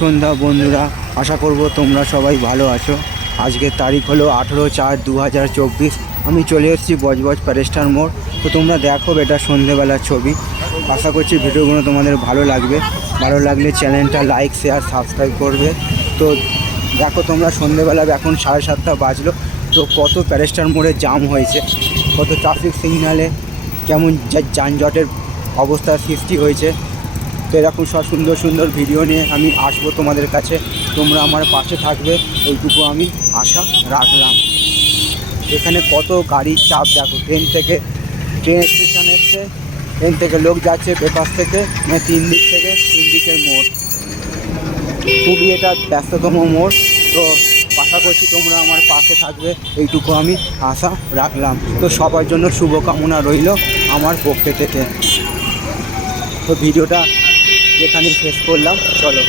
সন্ধ্যা বন্ধুরা, আশা করব তোমরা সবাই ভালো আছো। আজকের তারিখ হলো 18/4/2024। আমি চলে এসেছি বজবজ প্যারেস্টার মোড়। তো তোমরা দেখো, এটা সন্ধেবেলার ছবি। আশা করছি ভিডিওগুলো তোমাদের ভালো লাগবে। ভালো লাগলে চ্যানেলটা লাইক, শেয়ার, সাবস্ক্রাইব করবে। তো দেখো তোমরা, সন্ধেবেলা এখন 7:30 বাজলো। তো কত প্যারেস্টার মোড়ে জাম হয়েছে, কত ট্রাফিক সিগন্যালে কেমন যানজটের অবস্থার সৃষ্টি হয়েছে। তো এরকম সব সুন্দর সুন্দর ভিডিও নিয়ে আমি আসবো তোমাদের কাছে। তোমরা আমার পাশে থাকবে, এইটুকু আমি আশা রাখলাম। এখানে কত গাড়ির চাপ দেখো। ট্রেন স্টেশন এসছে, ট্রেন থেকে লোক যাচ্ছে, পেপার থেকে, মানে তিন দিকের মোড়। খুবই এটা ব্যস্ততম মোড়। তো আশা করছি তোমরা আমার পাশে থাকবে, এইটুকু আমি আশা রাখলাম। তো সবার জন্য শুভকামনা রইল আমার পক্ষ থেকে। তো ভিডিওটা এখানেই শেষ করলাম, চলো।